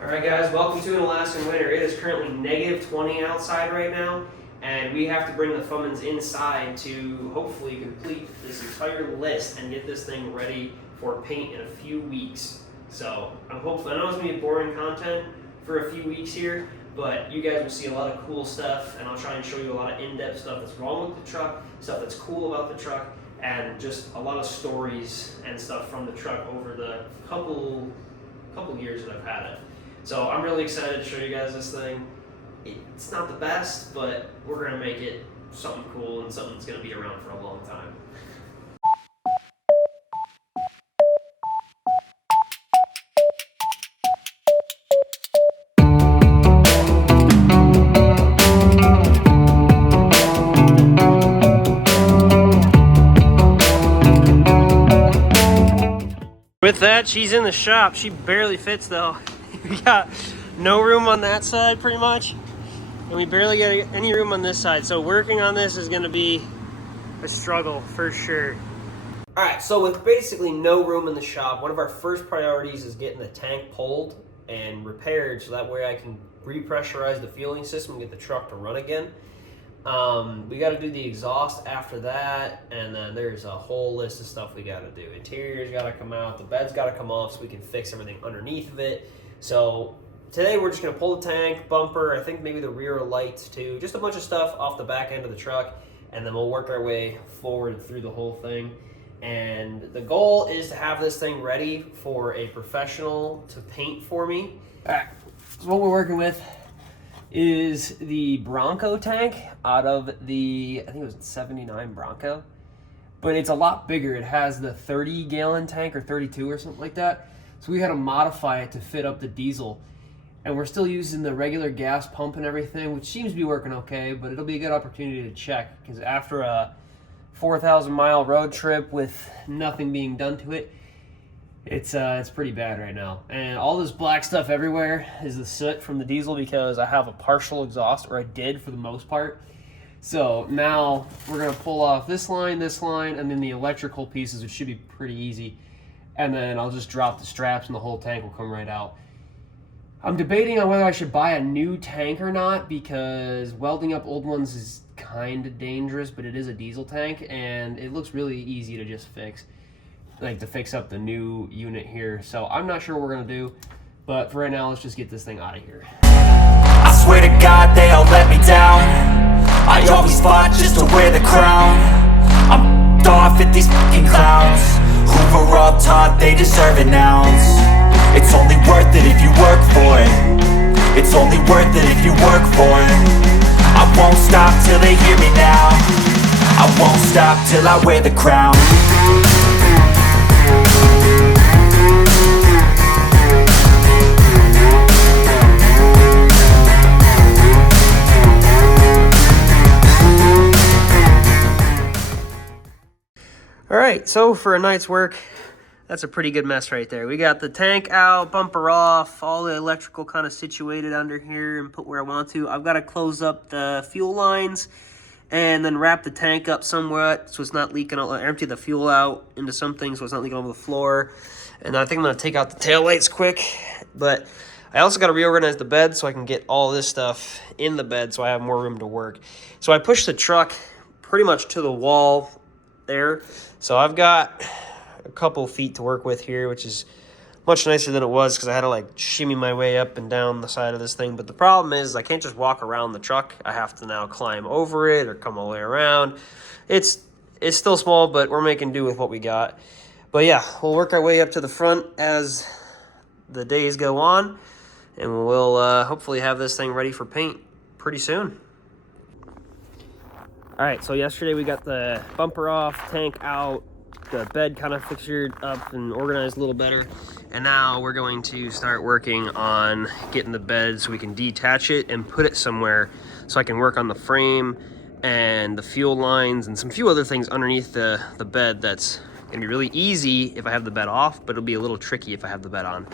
Alright guys, welcome to an Alaskan winter. It is currently -20 outside right now, and we have to bring the Fummins inside to hopefully complete this entire list and get this thing ready for paint in a few weeks. So I know it's going to be boring content for a few weeks here, but you guys will see a lot of cool stuff, and I'll try and show you a lot of in-depth stuff that's wrong with the truck, stuff that's cool about the truck, and just a lot of stories and stuff from the truck over the couple years that I've had it. So I'm really excited to show you guys this thing. It's not the best, but we're going to make it something cool and something that's going to be around for a long time. With that, she's in the shop. She barely fits though. We got no room on that side pretty much, and we barely get any room on this side. So working on this is gonna be a struggle for sure. All right, so with basically no room in the shop, one of our first priorities is getting the tank pulled and repaired so that way I can repressurize the fueling system and get the truck to run again. We got to do the exhaust after that, and then there's a whole list of stuff we got to do. Interior's got to come out, the bed's got to come off so we can fix everything underneath of it. So today we're just going to pull the tank, bumper, I think maybe the rear lights too, just a bunch of stuff off the back end of the truck, and then we'll work our way forward through the whole thing. And the goal is to have this thing ready for a professional to paint for me. All right, so what we're working with is the Bronco tank out of the, I think it was 79 Bronco, but it's a lot bigger. It has the 30-gallon tank or 32 or something like that. So we had to modify it to fit up the diesel. And we're still using the regular gas pump and everything, which seems to be working okay, but it'll be a good opportunity to check, because after a 4,000-mile road trip with nothing being done to it, it's pretty bad right now. And all this black stuff everywhere is the soot from the diesel, because I have a partial exhaust, or I did for the most part. So now we're gonna pull off this line, and then the electrical pieces, which should be pretty easy. And then I'll just drop the straps and the whole tank will come right out. I'm debating on whether I should buy a new tank or not, because welding up old ones is kind of dangerous, but it is a diesel tank and it looks really easy to just fix. Like to fix up the new unit here. So I'm not sure what we're gonna do, but for right now, let's just get this thing out of here. I swear to God, they all let me down. I always fought just to wear the crown. I'm off at these fucking clowns who were all taught they deserve an ounce. It's only worth it if you work for it. It's only worth it if you work for it. I won't stop till they hear me now. I won't stop till I wear the crown. All right, so for a night's work, that's a pretty good mess right there. We got the tank out, bumper off, all the electrical kind of situated under here and put where I want to. I've got to close up the fuel lines and then wrap the tank up somewhat so it's not leaking out, empty the fuel out into something so it's not leaking over the floor. And I think I'm going to take out the taillights quick, but I also got to reorganize the bed so I can get all this stuff in the bed so I have more room to work. So I pushed the truck pretty much to the wall there. So I've got a couple feet to work with here, which is much nicer than it was because I had to like shimmy my way up and down the side of this thing. But the problem is I can't just walk around the truck. I have to now climb over it or come all the way around. It's still small, but we're making do with what we got. But yeah, we'll work our way up to the front as the days go on, and we'll hopefully have this thing ready for paint pretty soon. All right, so yesterday we got the bumper off, tank out, the bed kind of fixtured up and organized a little better. And now we're going to start working on getting the bed so we can detach it and put it somewhere so I can work on the frame and the fuel lines and some few other things underneath the bed that's gonna be really easy if I have the bed off, but it'll be a little tricky if I have the bed on.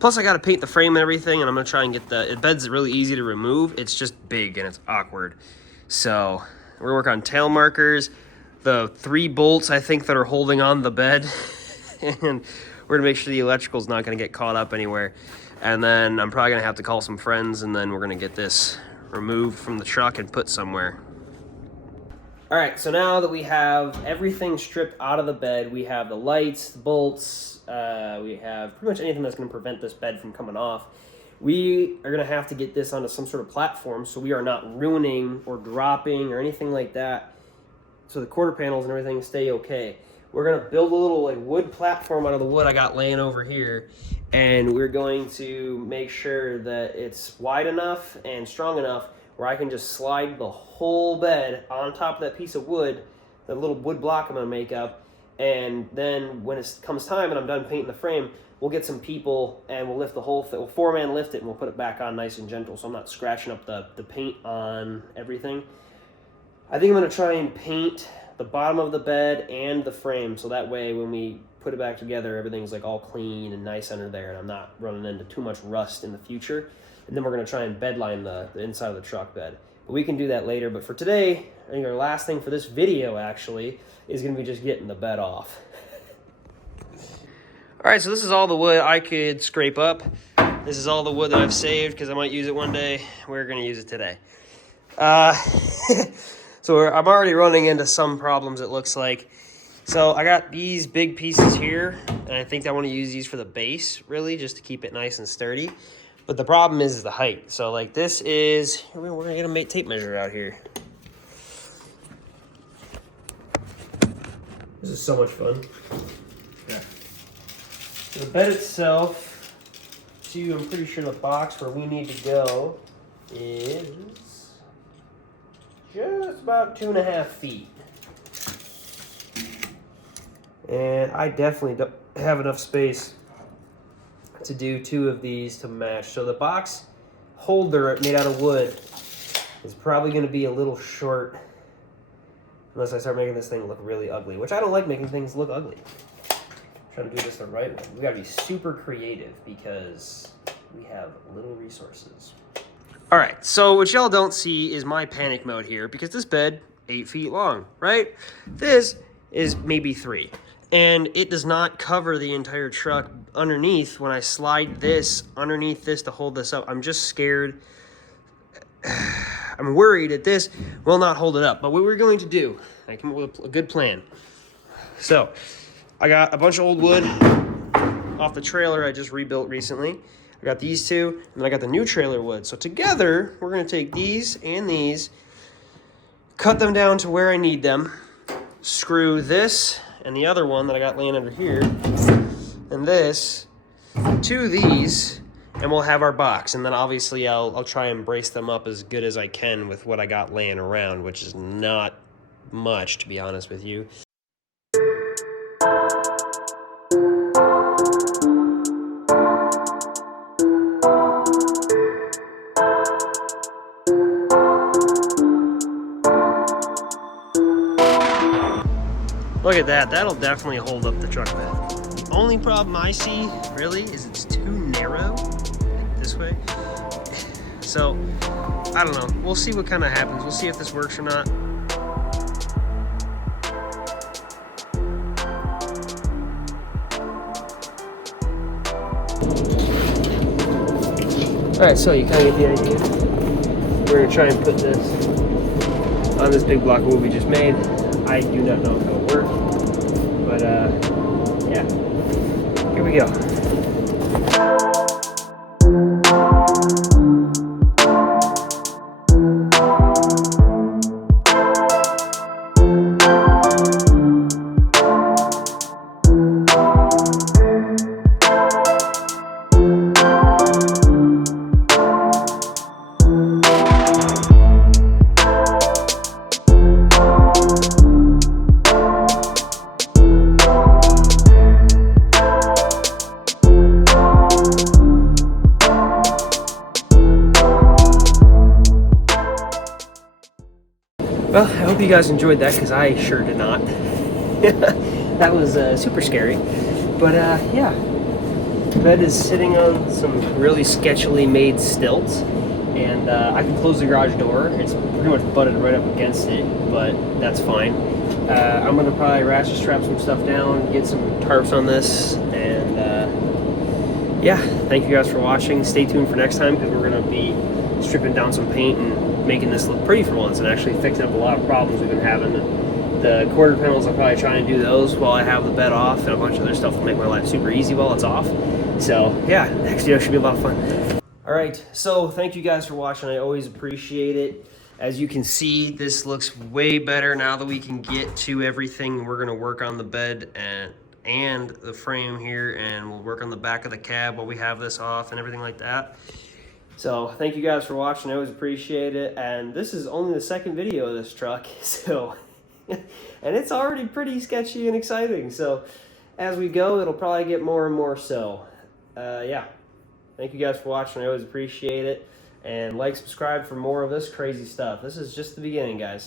Plus I gotta paint the frame and everything, and I'm gonna try and get the bed's really easy to remove. It's just big and it's awkward. So we're gonna work on tail markers, the 3 bolts I think that are holding on the bed, and we're gonna make sure the electrical's not gonna get caught up anywhere. And then I'm probably gonna have to call some friends, and then we're gonna get this removed from the truck and put somewhere. All right, so now that we have everything stripped out of the bed, we have the lights, the bolts, we have pretty much anything that's gonna prevent this bed from coming off. We are gonna have to get this onto some sort of platform so we are not ruining or dropping or anything like that, so the quarter panels and everything stay okay. We're gonna build a little like wood platform out of the wood I got laying over here, and we're going to make sure that it's wide enough and strong enough where I can just slide the whole bed on top of that piece of wood, that little wood block I'm gonna make up, and then when it comes time and I'm done painting the frame, we'll get some people and we'll lift the whole thing. We'll four-man lift it and we'll put it back on nice and gentle so I'm not scratching up the paint on everything. I think I'm gonna try and paint the bottom of the bed and the frame so that way when we put it back together, everything's like all clean and nice under there and I'm not running into too much rust in the future. And then we're gonna try and bedline the inside of the truck bed. But we can do that later. But for today, I think our last thing for this video actually is gonna be just getting the bed off. All right, so this is all the wood I could scrape up. This is all the wood that I've saved because I might use it one day. We're gonna use it today. So I'm already running into some problems, it looks like. So I got these big pieces here, and I think I want to use these for the base, really, just to keep it nice and sturdy. But the problem is the height. So like this is, we're gonna get a tape measure out here. This is so much fun. Yeah. So the bed itself, I'm pretty sure the box where we need to go is just about 2.5 feet. And I definitely don't have enough space to do 2 of these to match. So the box holder made out of wood is probably going to be a little short unless I start making this thing look really ugly, which I don't like making things look ugly. I'm trying to do this the right way. We got to be super creative because we have little resources. All right, so what y'all don't see is my panic mode here because this bed, 8 feet long, right? This is maybe 3. And it does not cover the entire truck underneath when I slide this underneath this to hold this up. I'm just scared. I'm worried that this will not hold it up. But what we're going to do, I came up with a good plan. So I got a bunch of old wood off the trailer I just rebuilt recently. I got these 2, and then I got the new trailer wood. So together, we're going to take these and these, cut them down to where I need them, screw this and the other one that I got laying under here, and this to these, and we'll have our box. And then obviously I'll try and brace them up as good as I can with what I got laying around, which is not much, to be honest with you. Look at that, that'll definitely hold up the truck bed. The only problem I see, really, is it's too narrow, like this way. So, I don't know, we'll see what kind of happens. We'll see if this works or not. All right, so you kind of get the idea. We're gonna try and put this on this big block of wood we just made. I do not know if it'll work, but yeah, here we go. Well, I hope you guys enjoyed that because I sure did not. That was super scary. But yeah, the bed is sitting on some really sketchily made stilts, and I can close the garage door. It's pretty much butted right up against it, but that's fine. I'm gonna probably ratchet strap some stuff down, get some tarps on this, and yeah, thank you guys for watching. Stay tuned for next time because we're going to be stripping down some paint and making this look pretty for once and actually fixing up a lot of problems we've been having. The quarter panels, I'll probably try and do those while I have the bed off, and a bunch of other stuff to make my life super easy while it's off. So yeah, next video should be a lot of fun. All right, so thank you guys for watching. I always appreciate it. As you can see, this looks way better now that we can get to everything. We're gonna work on the bed and the frame here, and we'll work on the back of the cab while we have this off and everything like that. So thank you guys for watching. I always appreciate it. And this is only the second video of this truck, so and it's already pretty sketchy and exciting. So as we go, it'll probably get more and more so. Yeah, thank you guys for watching. I always appreciate it. And like, subscribe for more of this crazy stuff. This is just the beginning, guys.